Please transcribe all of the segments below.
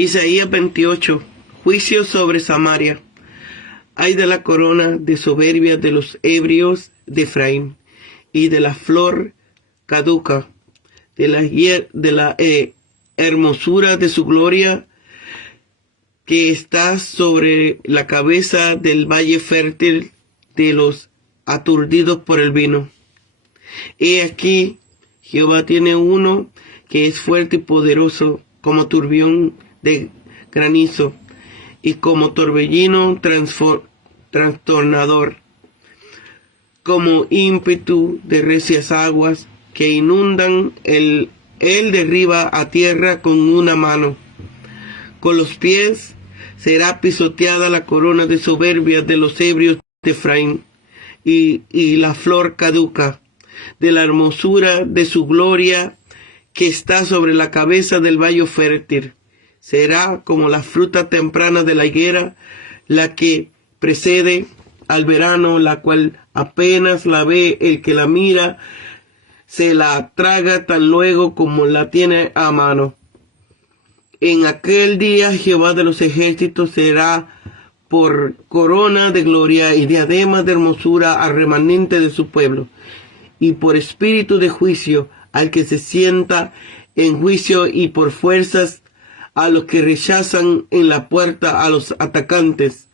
Isaías 28. Juicio sobre Samaria. Ay de la corona de soberbia de los ebrios de Efraín, y de la flor caduca, de la hermosura de su gloria, que está sobre la cabeza del valle fértil de los aturdidos por el vino. He aquí, Jehová tiene uno que es fuerte y poderoso, como turbión de granizo, y como torbellino trastornador, como ímpetu de recias aguas que inundan. Él derriba a tierra con una mano. Con los pies será pisoteada la corona de soberbia de los ebrios de Efraín, y la flor caduca de la hermosura de su gloria, que está sobre la cabeza del valle fértil. Será como la fruta temprana de la higuera, la que precede al verano, la cual apenas la ve el que la mira, se la traga tan luego como la tiene a mano. En aquel día Jehová de los ejércitos será por corona de gloria y diadema de hermosura al remanente de su pueblo, y por espíritu de juicio al que se sienta en juicio, y por fuerzas a los que rechazan en la puerta a los atacantes.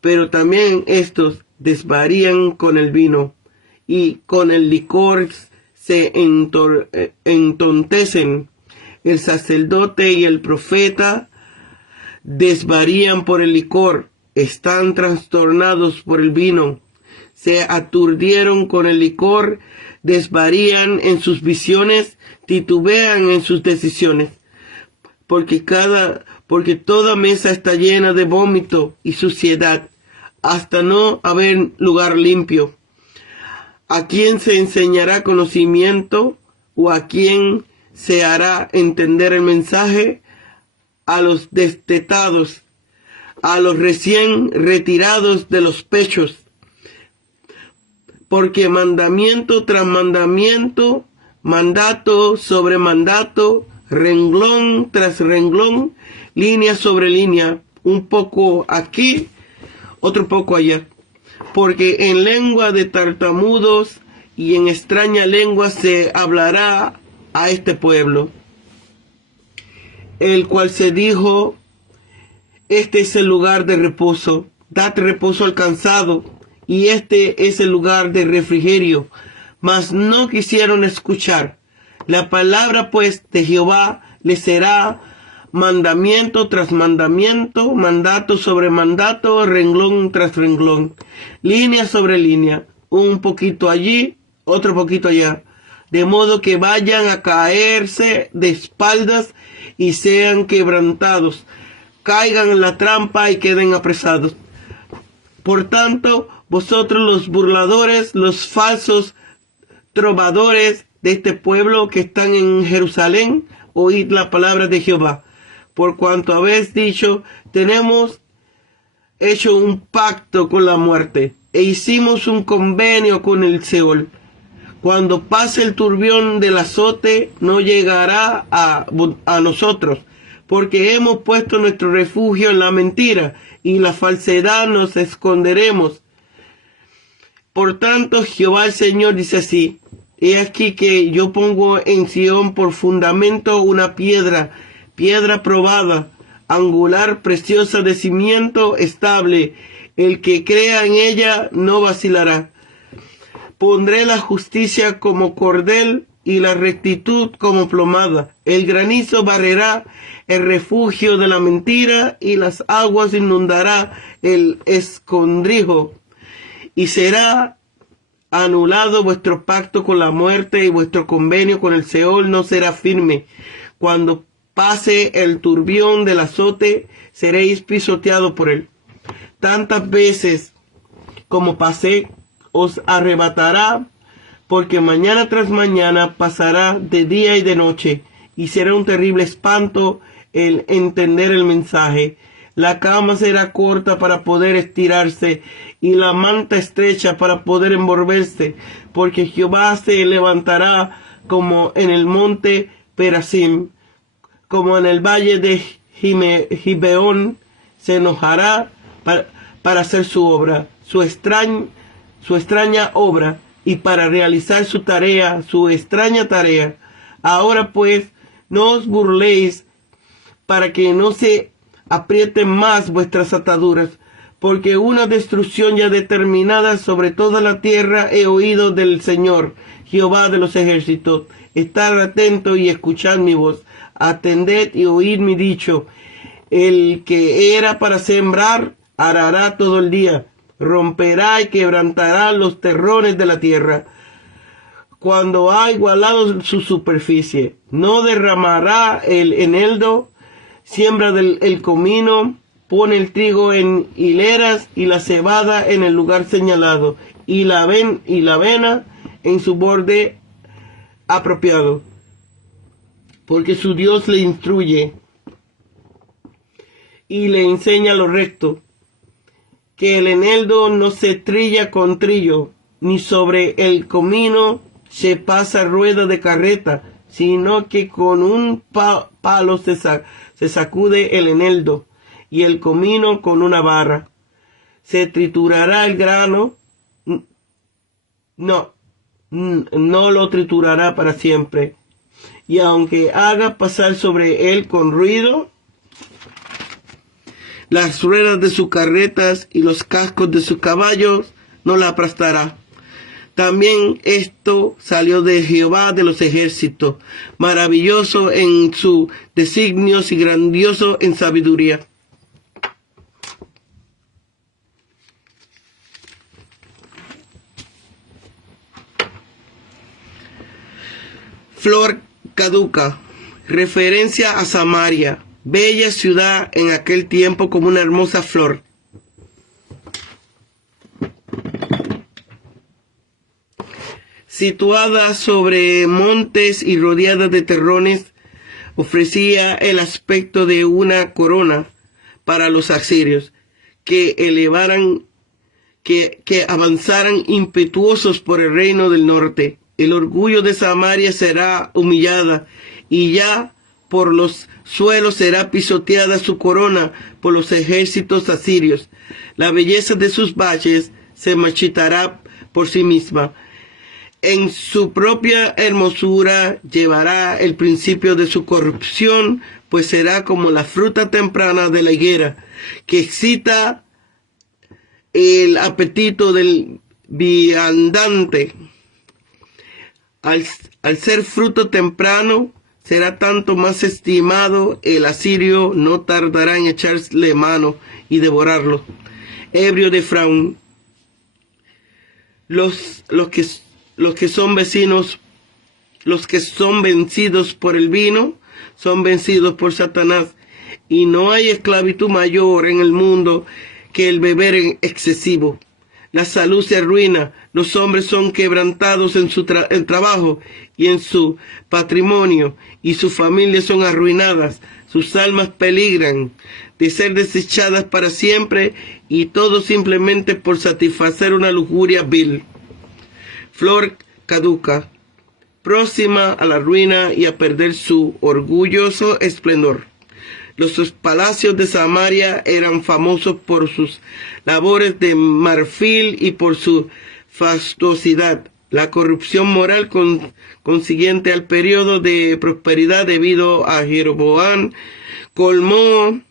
Pero también estos desvarían con el vino, y con el licor se entontecen. El sacerdote y el profeta desvarían por el licor, están trastornados por el vino, se aturdieron con el licor, desvarían en sus visiones, titubean en sus decisiones, porque toda mesa está llena de vómito y suciedad, hasta no haber lugar limpio. ¿A quién se enseñará conocimiento, o a quién se hará entender el mensaje? A los destetados, a los recién retirados de los pechos. Porque mandamiento tras mandamiento, mandato sobre mandato, renglón tras renglón, línea sobre línea, un poco aquí, otro poco allá. Porque en lengua de tartamudos y en extraña lengua se hablará a este pueblo, el cual se dijo: este es el lugar de reposo, dad reposo al cansado, y este es el lugar de refrigerio. Mas no quisieron escuchar. La palabra pues de Jehová les será mandamiento tras mandamiento, mandato sobre mandato, renglón tras renglón, línea sobre línea, un poquito allí, otro poquito allá, de modo que vayan a caerse de espaldas y sean quebrantados, caigan en la trampa y queden apresados. Por tanto, vosotros los burladores, los falsos trovadores de este pueblo que están en Jerusalén, oíd la palabra de Jehová. Por cuanto habéis dicho: tenemos hecho un pacto con la muerte, e hicimos un convenio con el Seol. Cuando pase el turbión del azote, no llegará a nosotros, porque hemos puesto nuestro refugio en la mentira, y la falsedad nos esconderemos. Por tanto, Jehová el Señor dice así: he aquí que yo pongo en Sión por fundamento una piedra probada, angular, preciosa, de cimiento estable. El que crea en ella no vacilará. Pondré la justicia como cordel y la rectitud como plomada. El granizo barrerá el refugio de la mentira, y las aguas inundará el escondrijo. Y será anulado vuestro pacto con la muerte, y vuestro convenio con el Seol no será firme. Cuando pase el turbión del azote, seréis pisoteados por él. Tantas veces como pase, os arrebatará, porque mañana tras mañana pasará de día y de noche, y será un terrible espanto el entender el mensaje. La cama será corta para poder estirarse, y la manta estrecha para poder envolverse, porque Jehová se levantará como en el monte Perasim, como en el valle de Gibeón se enojará para hacer su obra, su extraña obra, y para realizar su tarea, su extraña tarea. Ahora pues, no os burléis para que no se aprieten más vuestras ataduras, porque una destrucción ya determinada sobre toda la tierra he oído del Señor, Jehová de los ejércitos. Estad atentos y escuchad mi voz. Atended y oíd mi dicho. El que era para sembrar, arará todo el día. Romperá y quebrantará los terrones de la tierra. Cuando ha igualado su superficie, no derramará el eneldo, siembra el comino, pone el trigo en hileras y la cebada en el lugar señalado, y la avena en su borde apropiado, porque su Dios le instruye y le enseña lo recto, que el eneldo no se trilla con trillo, ni sobre el comino se pasa rueda de carreta, sino que con un palo se sacude el eneldo, y el comino con una barra. Se triturará el grano, no lo triturará para siempre, y aunque haga pasar sobre él con ruido las ruedas de sus carretas y los cascos de sus caballos, no la aplastará. También esto salió de Jehová de los ejércitos, maravilloso en sus designios y grandioso en sabiduría. Flor caduca, referencia a Samaria, bella ciudad en aquel tiempo como una hermosa flor. Situada sobre montes y rodeada de terrones, ofrecía el aspecto de una corona para los asirios, que avanzaran impetuosos por el reino del norte. El orgullo de Samaria será humillada, y ya por los suelos será pisoteada su corona por los ejércitos asirios. La belleza de sus valles se marchitará por sí misma. En su propia hermosura llevará el principio de su corrupción, pues será como la fruta temprana de la higuera, que excita el apetito del viandante. Al ser fruto temprano, será tanto más estimado, el asirio no tardará en echarle mano y devorarlo. Ebrio de Efraín, los que son vencidos por el vino, son vencidos por Satanás, y no hay esclavitud mayor en el mundo que el beber excesivo. La salud se arruina, los hombres son quebrantados en su trabajo y en su patrimonio, y sus familias son arruinadas, sus almas peligran de ser desechadas para siempre, y todo simplemente por satisfacer una lujuria vil. Flor caduca, próxima a la ruina y a perder su orgulloso esplendor. Los palacios de Samaria eran famosos por sus labores de marfil y por su fastuosidad. La corrupción moral consiguiente al periodo de prosperidad debido a Jeroboam colmó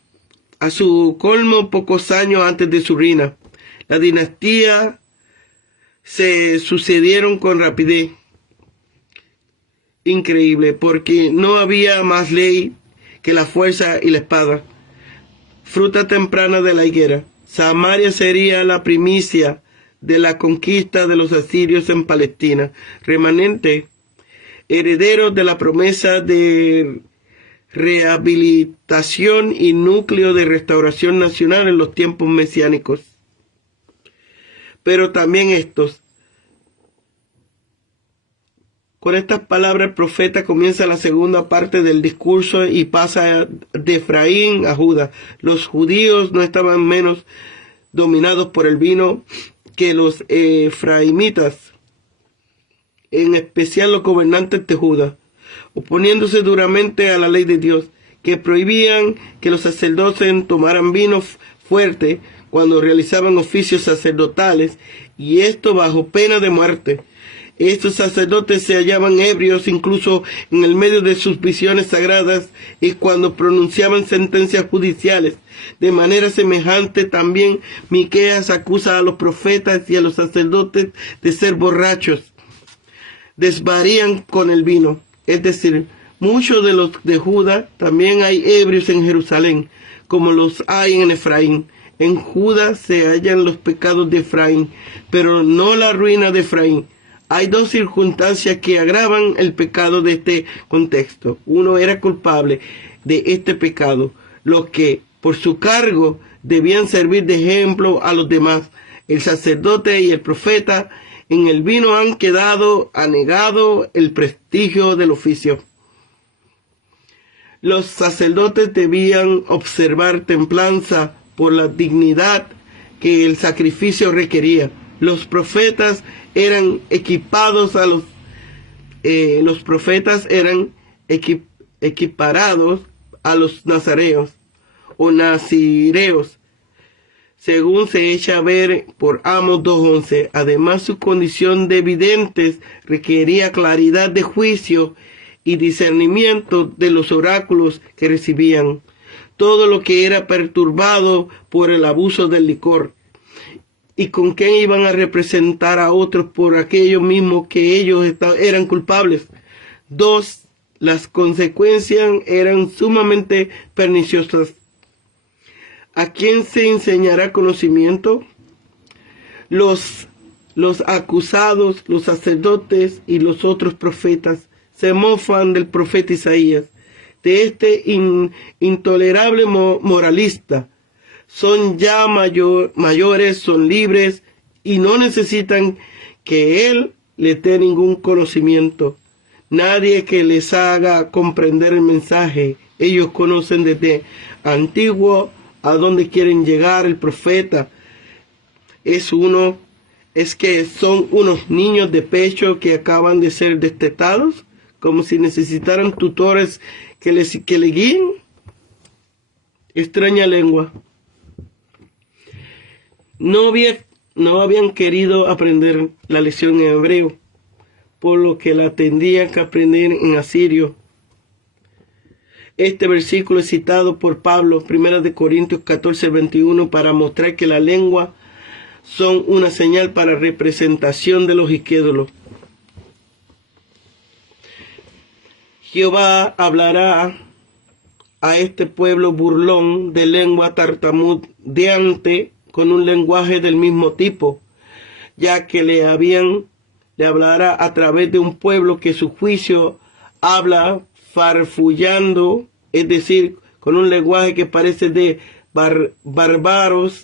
a su colmo pocos años antes de su ruina. La dinastía se sucedieron con rapidez increíble, porque no había más ley que la fuerza y la espada. Fruta temprana de la higuera. Samaria sería la primicia de la conquista de los asirios en Palestina, remanente, heredero de la promesa de rehabilitación y núcleo de restauración nacional en los tiempos mesiánicos. Pero también estos. Con estas palabras el profeta comienza la segunda parte del discurso y pasa de Efraín a Judá. Los judíos no estaban menos dominados por el vino que los efraimitas, en especial los gobernantes de Judá, oponiéndose duramente a la ley de Dios, que prohibían que los sacerdotes tomaran vino fuerte cuando realizaban oficios sacerdotales, y esto bajo pena de muerte. Estos sacerdotes se hallaban ebrios incluso en el medio de sus visiones sagradas y cuando pronunciaban sentencias judiciales. De manera semejante también Miqueas acusa a los profetas y a los sacerdotes de ser borrachos. Desvarían con el vino. Es decir, muchos de los de Judá también hay ebrios en Jerusalén, como los hay en Efraín. En Judá se hallan los pecados de Efraín, pero no la ruina de Efraín. Hay dos circunstancias que agravan el pecado de este contexto. Uno era culpable de este pecado, los que por su cargo debían servir de ejemplo a los demás. El sacerdote y el profeta en el vino han quedado anegado el prestigio del oficio. Los sacerdotes debían observar templanza por la dignidad que el sacrificio requería. Los profetas eran equiparados a los nazareos o nazireos, según se echa a ver por Amos 2:11. Además, su condición de videntes requería claridad de juicio y discernimiento de los oráculos que recibían. Todo lo que era perturbado por el abuso del licor. ¿Y con quién iban a representar a otros por aquello mismo que ellos eran culpables? 2. Las consecuencias eran sumamente perniciosas. ¿A quién se enseñará conocimiento? Los acusados, los sacerdotes y los otros profetas se mofan del profeta Isaías, de este intolerable moralista. Son ya mayores, son libres y no necesitan que él les dé ningún conocimiento. Nadie que les haga comprender el mensaje. Ellos conocen desde antiguo a dónde quieren llegar el profeta. Es que son unos niños de pecho que acaban de ser destetados, como si necesitaran tutores que le guíen. Extraña lengua. No habían querido aprender la lección en hebreo, por lo que la tendrían que aprender en asirio. Este versículo es citado por Pablo, 1 Corintios 14:21, para mostrar que la lengua son una señal para representación de los ídolos. Jehová hablará a este pueblo burlón de lengua tartamudeante con un lenguaje del mismo tipo, ya que le hablará a través de un pueblo que su juicio habla farfullando, es decir, con un lenguaje que parece de bárbaros.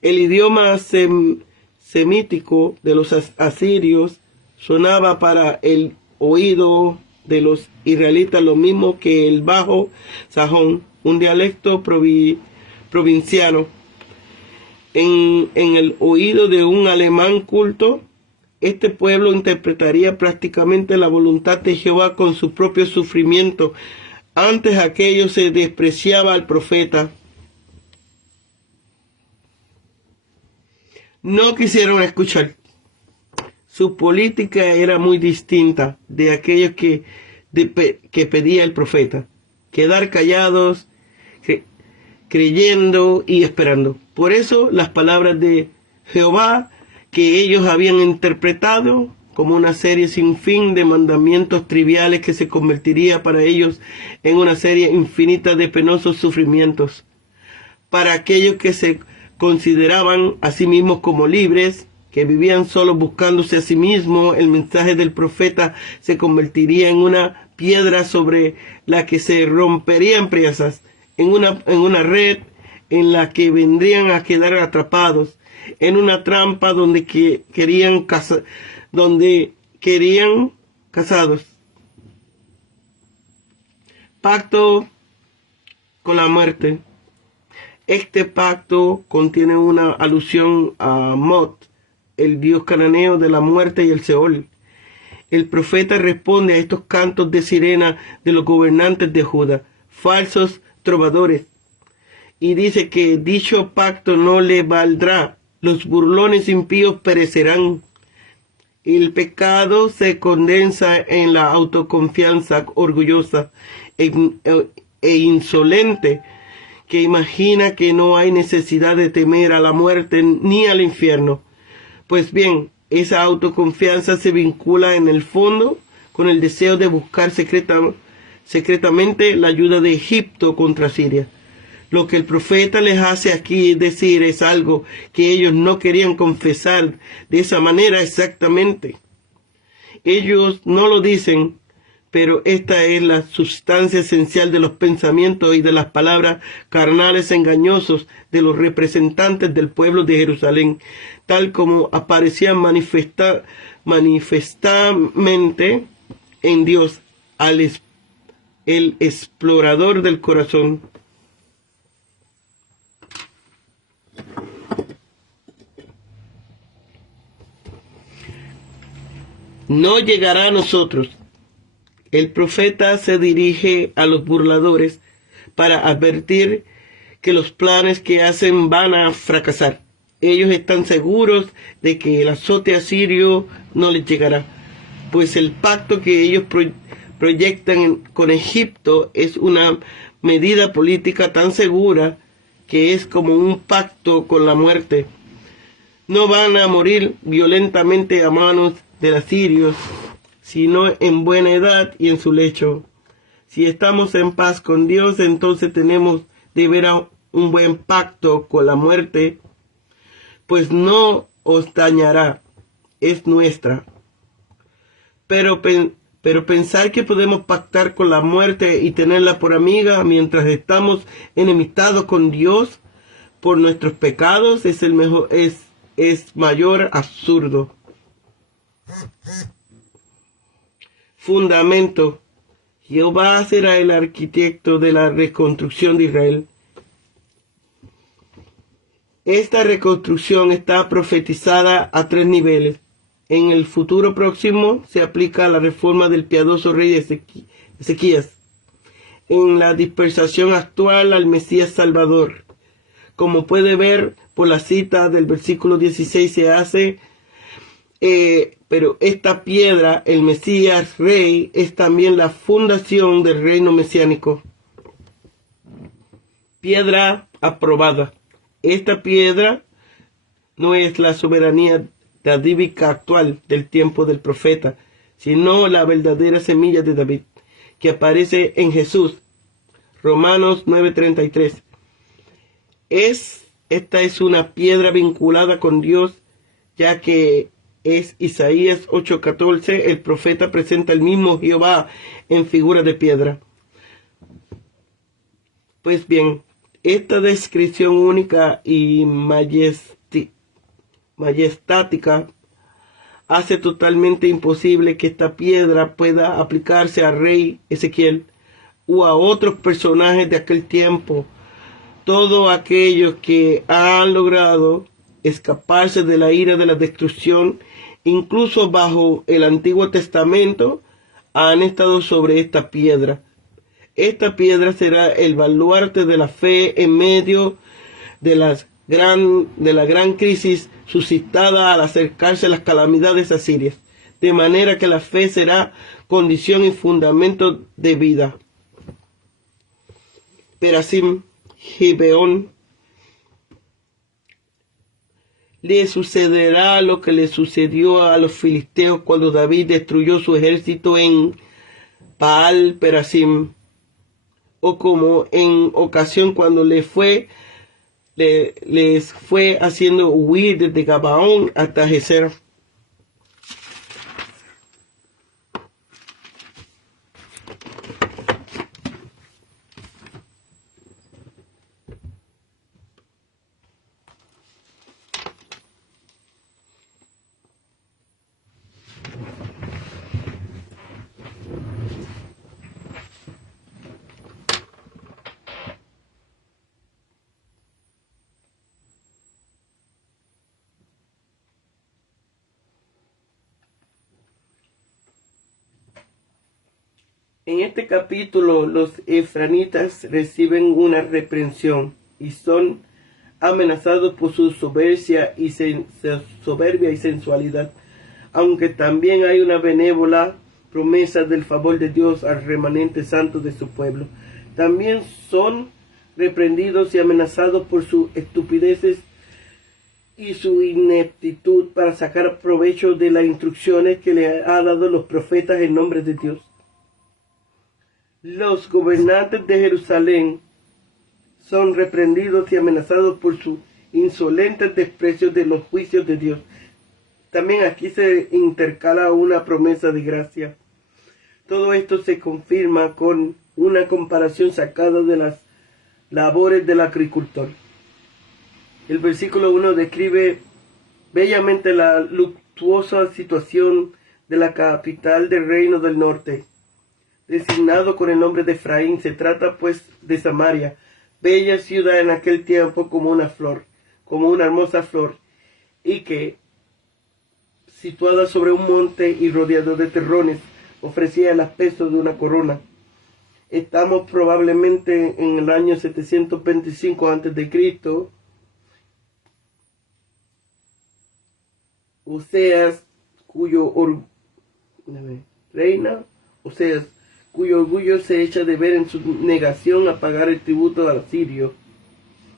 El idioma semítico de los asirios sonaba para el oído de los israelitas lo mismo que el bajo sajón, un dialecto provinciano. En el oído de un alemán culto, este pueblo interpretaría prácticamente la voluntad de Jehová con su propio sufrimiento. Antes aquello se despreciaba al profeta. No quisieron escuchar. Su política era muy distinta de aquello que pedía el profeta. Quedar callados, creyendo y esperando. Por eso las palabras de Jehová que ellos habían interpretado como una serie sin fin de mandamientos triviales que se convertiría para ellos en una serie infinita de penosos sufrimientos. Para aquellos que se consideraban a sí mismos como libres, que vivían solo buscándose a sí mismos, el mensaje del profeta se convertiría en una piedra sobre la que se romperían presas, en una red en la que vendrían a quedar atrapados, en una trampa donde querían casados. Pacto con la muerte. Este pacto contiene una alusión a Mot, el dios cananeo de la muerte y el Seol. El profeta responde a estos cantos de sirena de los gobernantes de Judá, falsos trovadores, y dice que dicho pacto no le valdrá. Los burlones impíos perecerán. El pecado se condensa en la autoconfianza orgullosa e insolente, que imagina que no hay necesidad de temer a la muerte ni al infierno. Pues bien, esa autoconfianza se vincula en el fondo con el deseo de buscar secretamente la ayuda de Egipto contra Siria. Lo que el profeta les hace aquí decir es algo que ellos no querían confesar de esa manera exactamente. Ellos no lo dicen, pero esta es la sustancia esencial de los pensamientos y de las palabras carnales engañosos de los representantes del pueblo de Jerusalén, tal como aparecían manifestamente en Dios, el explorador del corazón. No llegará a nosotros. El profeta se dirige a los burladores para advertir que los planes que hacen van a fracasar. Ellos están seguros de que el azote asirio no les llegará, pues el pacto que ellos proyectan con Egipto es una medida política tan segura que es como un pacto con la muerte. No van a morir violentamente a manos de los asirios, sino en buena edad y en su lecho. Si estamos en paz con Dios, entonces tenemos de veras un buen pacto con la muerte, pues no os dañará, es nuestra. Pero pensar que podemos pactar con la muerte y tenerla por amiga mientras estamos enemistados con Dios por nuestros pecados es mayor absurdo. Fundamento. Jehová será el arquitecto de la reconstrucción de Israel. Esta reconstrucción está profetizada a 3 niveles. En el futuro próximo se aplica la reforma del piadoso rey Ezequías. En la dispersación actual al Mesías Salvador. Como puede ver por la cita del versículo 16 se hace, pero esta piedra, el Mesías Rey, es también la fundación del reino mesiánico. Piedra aprobada. Esta piedra no es la soberanía davídica actual del tiempo del profeta, sino la verdadera semilla de David, que aparece en Jesús. Romanos 9:33. Esta es una piedra vinculada con Dios, ya que es Isaías 8:14, el profeta presenta el mismo Jehová en figura de piedra. Pues bien, esta descripción única y majestática hace totalmente imposible que esta piedra pueda aplicarse al rey Ezequiel o a otros personajes de aquel tiempo. Todos aquellos que han logrado escaparse de la ira de la destrucción, incluso bajo el Antiguo Testamento, han estado sobre esta piedra. Esta piedra será el baluarte de la fe en medio de la gran crisis suscitada al acercarse a las calamidades asirias, de manera que la fe será condición y fundamento de vida. Perasim, Gibeón, le sucederá lo que le sucedió a los filisteos cuando David destruyó su ejército en Baal Perasim, o como en ocasión cuando les fue haciendo huir desde Gabaón hasta Gezer. En este capítulo los efranitas reciben una reprensión y son amenazados por su soberbia y sensualidad, aunque también hay una benévola promesa del favor de Dios al remanente santo de su pueblo. También son reprendidos y amenazados por sus estupideces y su ineptitud para sacar provecho de las instrucciones que le ha dado los profetas en nombre de Dios. Los gobernantes de Jerusalén son reprendidos y amenazados por su insolente desprecio de los juicios de Dios. También aquí se intercala una promesa de gracia. Todo esto se confirma con una comparación sacada de las labores del agricultor. El versículo 1 describe bellamente la luctuosa situación de la capital del reino del norte, designado con el nombre de Efraín. Se trata pues de Samaria, bella ciudad en aquel tiempo como una flor, como una hermosa flor, y que, situada sobre un monte y rodeado de terrones, ofrecía el aspecto de una corona. Estamos probablemente en el año 725 a.C. Oseas, cuyo orgullo se echa de ver en su negación a pagar el tributo al sirio.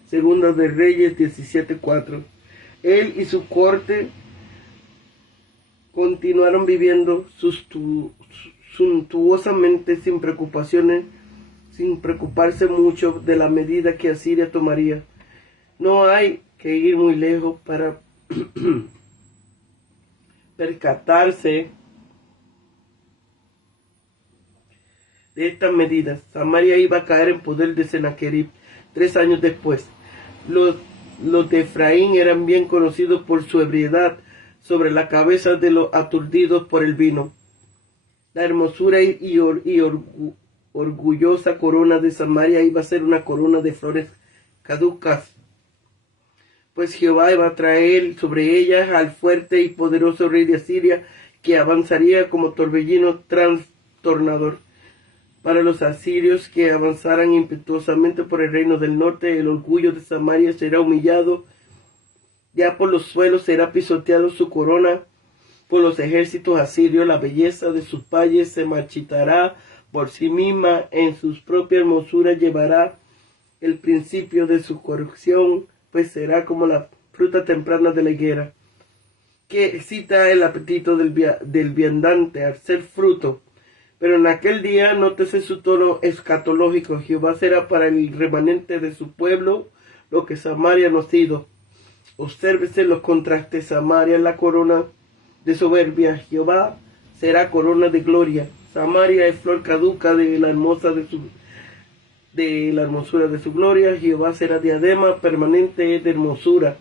Segunda de Reyes 17:4. Él y su corte continuaron viviendo suntuosamente sin preocuparse mucho de la medida que Asiria tomaría. No hay que ir muy lejos para percatarse de estas medidas. Samaria iba a caer en poder de Sennacherib 3 años después. Los de Efraín eran bien conocidos por su ebriedad sobre la cabeza de los aturdidos por el vino. La hermosura y orgullosa corona de Samaria iba a ser una corona de flores caducas, pues Jehová iba a traer sobre ellas al fuerte y poderoso rey de Asiria, que avanzaría como torbellino trastornador. Para los asirios que avanzaran impetuosamente por el reino del norte, el orgullo de Samaria será humillado, ya por los suelos será pisoteado su corona por los ejércitos asirios. La belleza de sus valles se marchitará por sí misma, en sus propia hermosura llevará el principio de su corrupción, pues será como la fruta temprana de la higuera, que excita el apetito del viandante al ser fruto. Pero en aquel día, nótese su tono escatológico, Jehová será para el remanente de su pueblo lo que Samaria no ha sido. Obsérvese los contrastes. Samaria es la corona de soberbia, Jehová será corona de gloria. Samaria es flor caduca de la hermosura de su gloria, Jehová será diadema permanente de hermosura.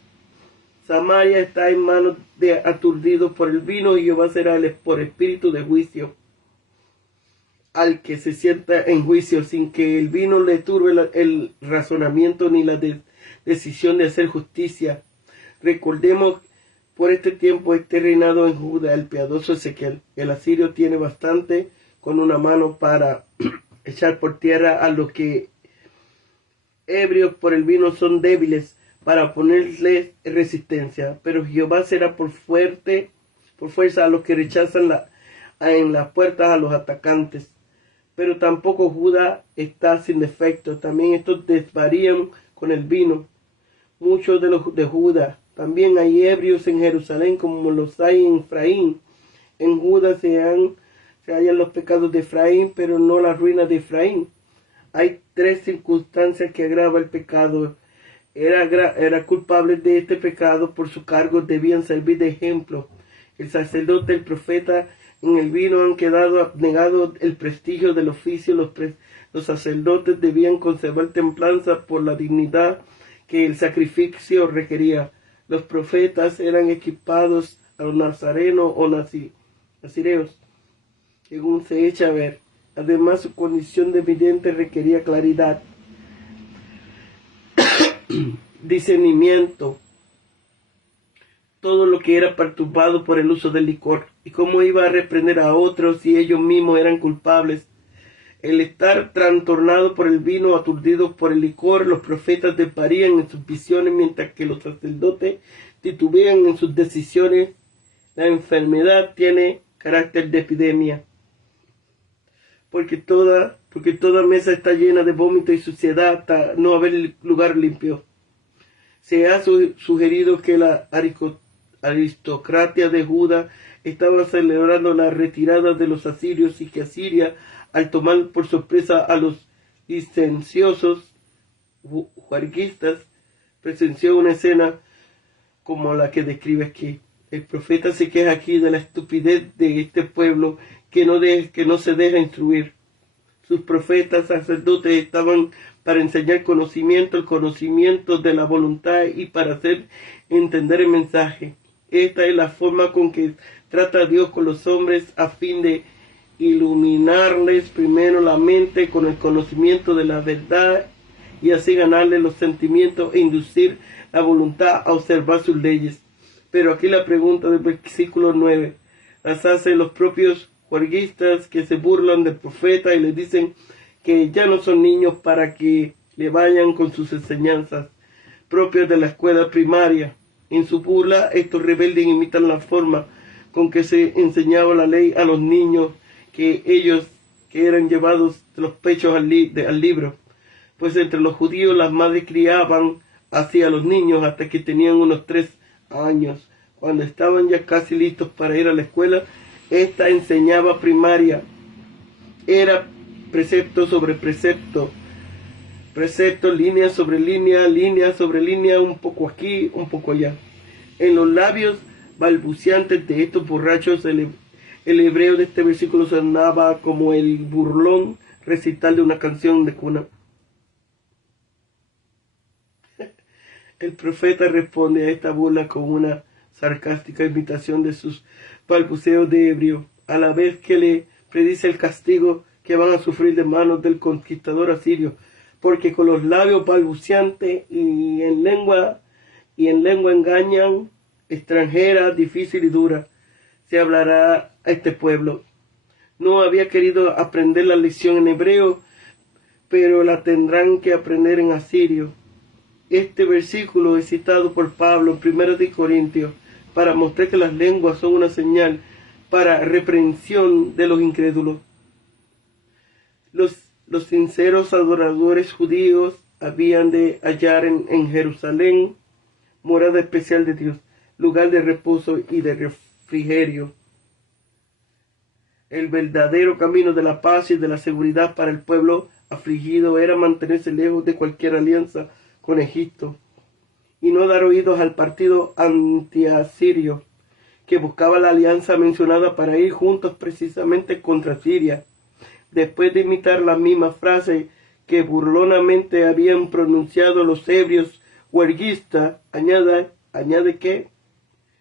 Samaria está en manos de aturdidos por el vino, y Jehová será por espíritu de juicio al que se sienta en juicio, sin que el vino le turbe el razonamiento ni la decisión de hacer justicia. Recordemos por este tiempo este reinado en Judá, el piadoso Ezequiel. El asirio tiene bastante con una mano para echar por tierra a los que ebrios por el vino son débiles, para ponerles resistencia. Pero Jehová será por fuerza a los que rechazan en las puertas a los atacantes. Pero tampoco Judá está sin defecto. También estos desvarían con el vino. Muchos de los de Judá. También hay ebrios en Jerusalén, como los hay en Efraín. En Judá se hallan los pecados de Efraín, pero no la ruina de Efraín. Hay 3 circunstancias que agrava el pecado. Era culpable de este pecado, por su cargo debían servir de ejemplo. El sacerdote, el profeta, en el vino han quedado abnegado el prestigio del oficio. Los sacerdotes debían conservar templanza por la dignidad que el sacrificio requería. Los profetas eran equipados a los nazarenos o nazireos, según se echa a ver. Además, su condición de vidente requería claridad, discernimiento, todo lo que era perturbado por el uso del licor. ¿Y cómo iba a reprender a otros si ellos mismos eran culpables? El estar trastornado por el vino, aturdidos por el licor, los profetas desvarían en sus visiones, mientras que los sacerdotes titubean en sus decisiones. La enfermedad tiene carácter de epidemia, porque toda mesa está llena de vómito y suciedad hasta no haber lugar limpio. Se ha sugerido que la aristocracia de Judá estaba celebrando la retirada de los asirios y que Asiria, al tomar por sorpresa a los licenciosos juarguistas, presenció una escena como la que describe aquí. El profeta se queja aquí de la estupidez de este pueblo que no se deja instruir. Sus profetas sacerdotes estaban para enseñar el conocimiento de la voluntad y para hacer entender el mensaje. Esta es la forma con que trata Dios con los hombres a fin de iluminarles primero la mente con el conocimiento de la verdad y así ganarles los sentimientos e inducir la voluntad a observar sus leyes. Pero aquí la pregunta del versículo 9 las hace los propios juarguistas que se burlan del profeta y le dicen que ya no son niños para que le vayan con sus enseñanzas propias de la escuela primaria. En su burla, estos rebeldes imitan la forma con que se enseñaba la ley a los niños que eran llevados de los pechos al libro. Pues entre los judíos las madres criaban así a los niños hasta que tenían unos 3 años. Cuando estaban ya casi listos para ir a la escuela, esta enseñaba primaria. Era precepto sobre precepto, línea sobre línea, un poco aquí, un poco allá. En los labios balbuceantes de estos borrachos, el hebreo de este versículo sonaba como el burlón recital de una canción de cuna. El profeta responde a esta burla con una sarcástica imitación de sus balbuceos de ebrio, a la vez que le predice el castigo que van a sufrir de manos del conquistador asirio, porque con los labios balbuceantes y en lengua engañan, extranjera, difícil y dura, se hablará a este pueblo. No había querido aprender la lección en hebreo, pero la tendrán que aprender en asirio. Este versículo es citado por Pablo en 1 Corintios para mostrar que las lenguas son una señal para reprensión de los incrédulos. Los sinceros adoradores judíos habían de hallar en Jerusalén morada especial de Dios, lugar de reposo y de refrigerio. El verdadero camino de la paz y de la seguridad para el pueblo afligido era mantenerse lejos de cualquier alianza con Egipto y no dar oídos al partido antiasirio que buscaba la alianza mencionada para ir juntos precisamente contra Siria. Después de imitar la misma frase que burlonamente habían pronunciado los ebrios huerguistas, añade que,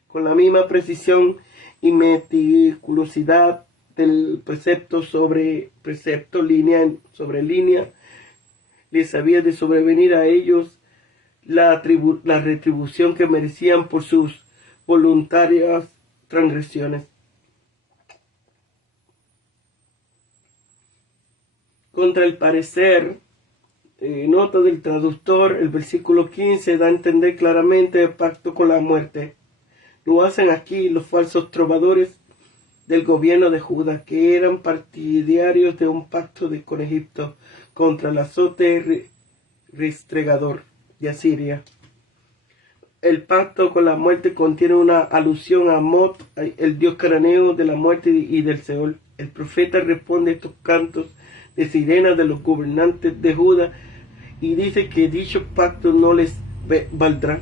con la misma precisión y meticulosidad del precepto sobre precepto, línea sobre línea, les había de sobrevenir a ellos la retribución que merecían por sus voluntarias transgresiones. Contra el parecer, nota del traductor, el versículo 15 da a entender claramente el pacto con la muerte. Lo hacen aquí los falsos trovadores del gobierno de Judá, que eran partidarios de un pacto con Egipto contra el azote restregador de Asiria. El pacto con la muerte contiene una alusión a Mot, el dios cananeo de la muerte y del Seol. El profeta responde a estos cantos de sirena de los gobernantes de Judá y dice que dicho pacto no les valdrá.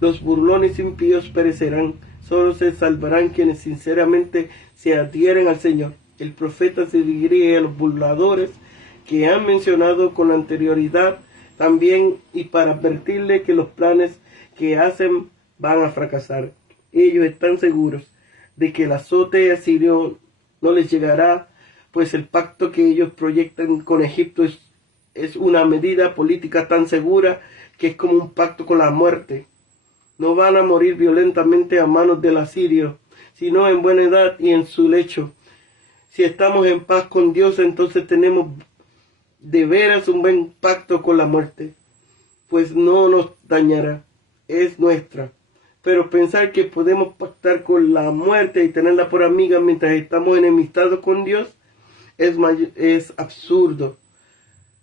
Los burlones impíos perecerán, solo se salvarán quienes sinceramente se adhieren al Señor. El profeta se dirige a los burladores que han mencionado con anterioridad también y para advertirle que los planes que hacen van a fracasar. Ellos están seguros de que el azote asirio no les llegará, pues el pacto que ellos proyectan con Egipto es una medida política tan segura que es como un pacto con la muerte. No van a morir violentamente a manos del asirio, sino en buena edad y en su lecho. Si estamos en paz con Dios, entonces tenemos de veras un buen pacto con la muerte, pues no nos dañará, es nuestra. Pero pensar que podemos pactar con la muerte y tenerla por amiga mientras estamos enemistados con Dios es absurdo.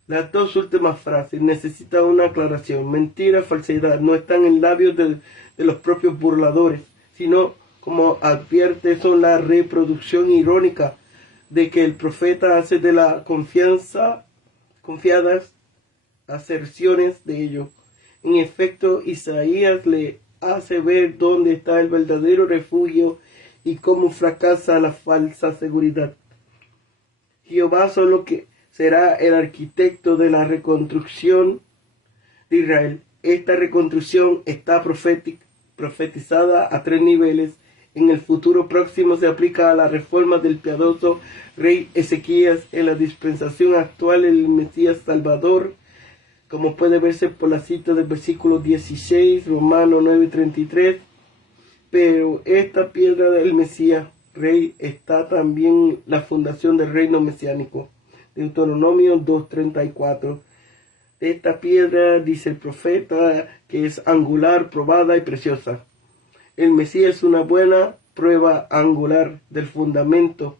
Las dos últimas frases necesitan una aclaración. Mentira, falsedad no están en labios de los propios burladores, sino, como advierte, son la reproducción irónica de que el profeta hace de la confiadas aserciones de ellos. En efecto, Isaías le hace ver dónde está el verdadero refugio y cómo fracasa la falsa seguridad. Jehová solo que será el arquitecto de la reconstrucción de Israel. Esta reconstrucción está profetizada a 3 niveles. En el futuro próximo se aplica a la reforma del piadoso rey Ezequías. En la dispensación actual el Mesías Salvador, como puede verse por la cita del versículo 16, Romanos 9:33. Pero esta piedra del Mesías Rey está también la fundación del reino mesiánico. Deuteronomio 2:34. Esta piedra, dice el profeta, que es angular, probada y preciosa. El Mesías es una buena prueba angular del fundamento.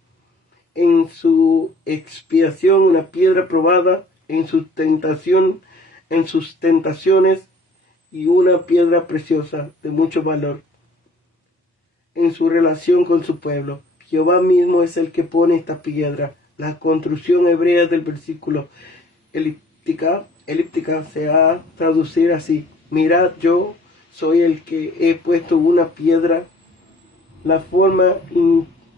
En su expiación, una piedra probada, en sus tentaciones, y una piedra preciosa de mucho valor en su relación con su pueblo. Jehová mismo es el que pone esta piedra. La construcción hebrea del versículo elíptica se ha traducido así: mirad, yo soy el que he puesto una piedra. La forma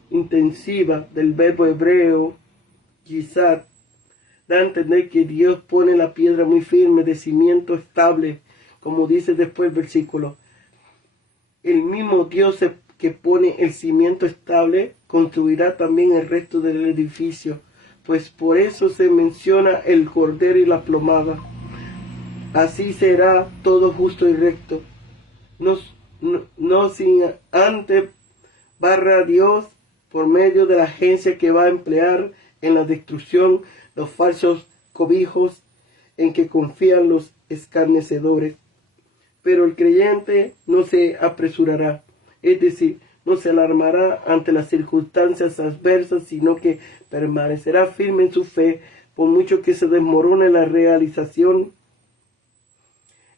intensiva del verbo hebreo yisad da a entender que Dios pone la piedra muy firme, de cimiento estable, como dice después el versículo. El mismo Dios que pone el cimiento estable construirá también el resto del edificio, pues por eso se menciona el cordero y la plomada. Así será todo justo y recto, no sin antes barra a Dios por medio de la agencia que va a emplear en la destrucción los falsos cobijos en que confían los escarnecedores. Pero el creyente no se apresurará, es decir, no se alarmará ante las circunstancias adversas, sino que permanecerá firme en su fe, por mucho que se desmorone la realización.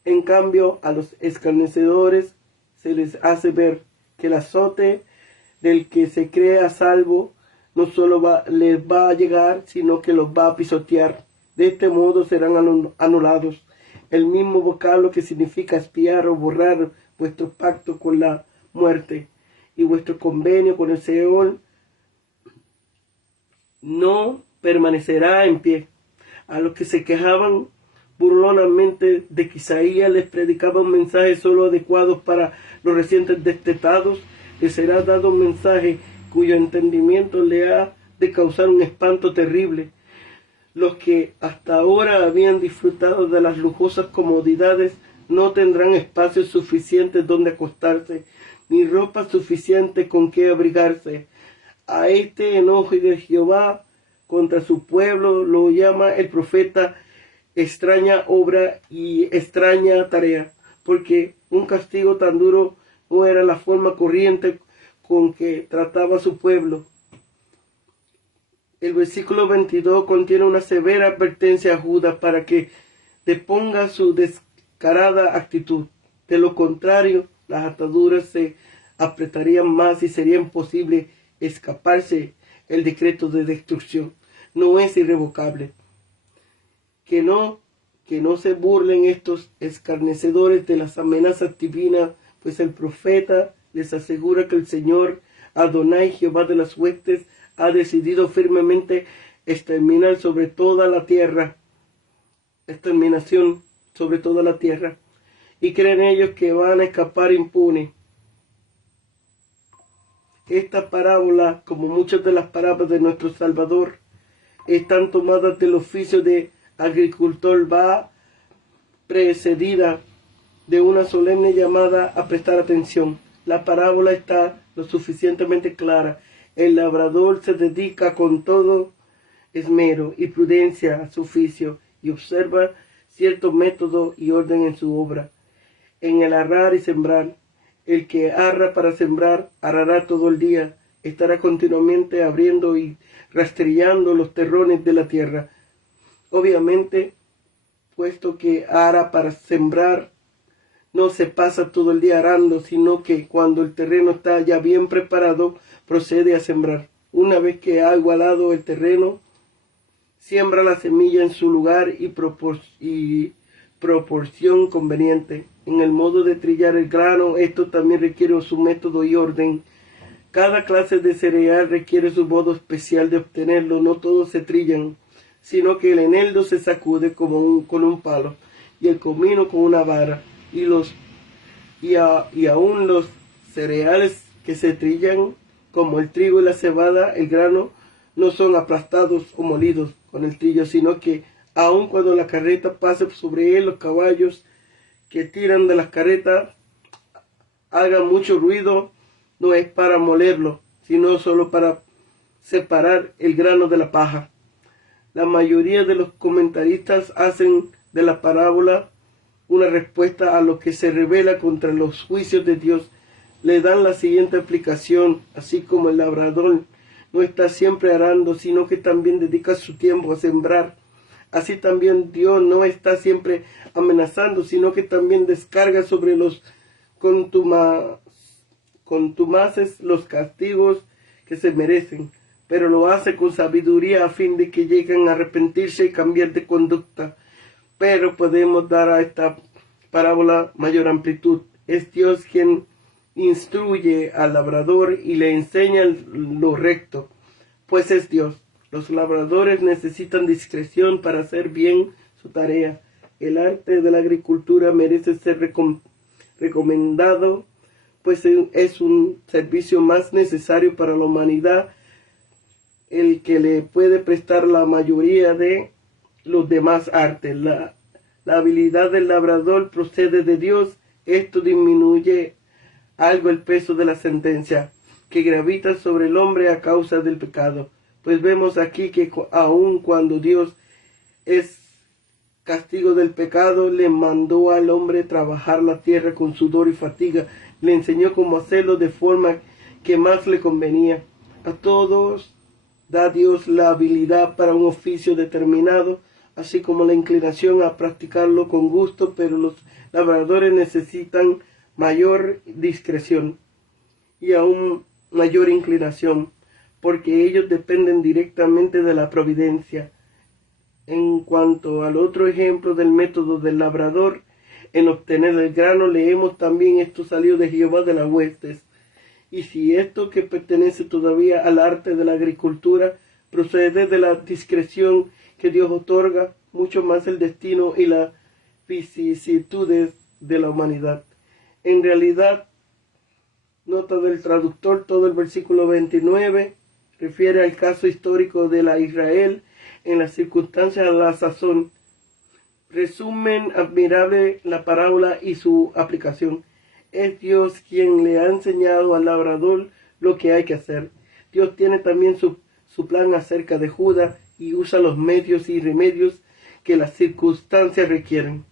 En cambio, a los escarnecedores se les hace ver que el azote del que se cree a salvo no solo les va a llegar, sino que los va a pisotear. De este modo serán anulados. El mismo vocablo que significa espiar o borrar vuestro pacto con la muerte y vuestro convenio con el Seol no permanecerá en pie. A los que se quejaban burlonamente de que Isaías les predicaba un mensaje solo adecuado para los recientes destetados, les será dado un mensaje cuyo entendimiento le ha de causar un espanto terrible. Los que hasta ahora habían disfrutado de las lujosas comodidades no tendrán espacio suficiente donde acostarse, ni ropa suficiente con que abrigarse. A este enojo de Jehová contra su pueblo lo llama el profeta extraña obra y extraña tarea, porque un castigo tan duro no era la forma corriente con que trataba a su pueblo. El versículo 22 contiene una severa advertencia a Judá para que deponga su descarada actitud. De lo contrario, las ataduras se apretarían más y sería imposible escaparse el decreto de destrucción. No es irrevocable. Que no se burlen estos escarnecedores de las amenazas divinas, pues el profeta les asegura que el Señor, Adonai, Jehová de las huestes, ha decidido firmemente exterminación sobre toda la tierra, y creen ellos que van a escapar impunes. Esta parábola, como muchas de las parábolas de nuestro Salvador, están tomadas del oficio de agricultor, va precedida de una solemne llamada a prestar atención. La parábola está lo suficientemente clara. El labrador se dedica con todo esmero y prudencia a su oficio y observa cierto método y orden en su obra. En el arar y sembrar, el que arra para sembrar, arará todo el día, estará continuamente abriendo y rastrillando los terrones de la tierra. Obviamente, puesto que ara para sembrar, no se pasa todo el día arando, sino que cuando el terreno está ya bien preparado, procede a sembrar. Una vez que ha igualado el terreno, siembra la semilla en su lugar y proporción conveniente. En el modo de trillar el grano, esto también requiere su método y orden. Cada clase de cereal requiere su modo especial de obtenerlo. No todos se trillan, sino que el eneldo se sacude con un palo, y el comino con una vara, y aún los cereales que se trillan, como el trigo y la cebada, el grano, no son aplastados o molidos con el trillo, sino que aun cuando la carreta pase sobre él, los caballos que tiran de las carretas hagan mucho ruido, no es para molerlo, sino solo para separar el grano de la paja. La mayoría de los comentaristas hacen de la parábola una respuesta a lo que se revela contra los juicios de Dios. Le dan la siguiente aplicación: así como el labrador no está siempre arando, sino que también dedica su tiempo a sembrar, así también Dios no está siempre amenazando, sino que también descarga sobre los contumaces los castigos que se merecen, pero lo hace con sabiduría a fin de que lleguen a arrepentirse y cambiar de conducta. Pero podemos dar a esta parábola mayor amplitud. Es Dios quien instruye al labrador y le enseña lo recto, pues es Dios. Los labradores necesitan discreción para hacer bien su tarea. El arte de la agricultura merece ser recomendado, pues es un servicio más necesario para la humanidad, el que le puede prestar la mayoría de los demás artes. La habilidad del labrador procede de Dios. Esto disminuye algo el peso de la sentencia que gravita sobre el hombre a causa del pecado. Pues vemos aquí que aun cuando Dios es castigo del pecado, le mandó al hombre trabajar la tierra con sudor y fatiga. Le enseñó cómo hacerlo de forma que más le convenía. A todos da Dios la habilidad para un oficio determinado, así como la inclinación a practicarlo con gusto, pero los labradores necesitan mayor discreción y aún mayor inclinación, porque ellos dependen directamente de la providencia. En cuanto al otro ejemplo del método del labrador en obtener el grano, leemos también: esto salió de Jehová de las huestes. Y si esto, que pertenece todavía al arte de la agricultura, procede de la discreción que Dios otorga, mucho más el destino y las vicisitudes de la humanidad. En realidad, nota del traductor, todo el versículo 29 refiere al caso histórico de la Israel en las circunstancias de la sazón. Resumen admirable la parábola y su aplicación. Es Dios quien le ha enseñado al labrador lo que hay que hacer. Dios tiene también su plan acerca de Judá y usa los medios y remedios que las circunstancias requieren.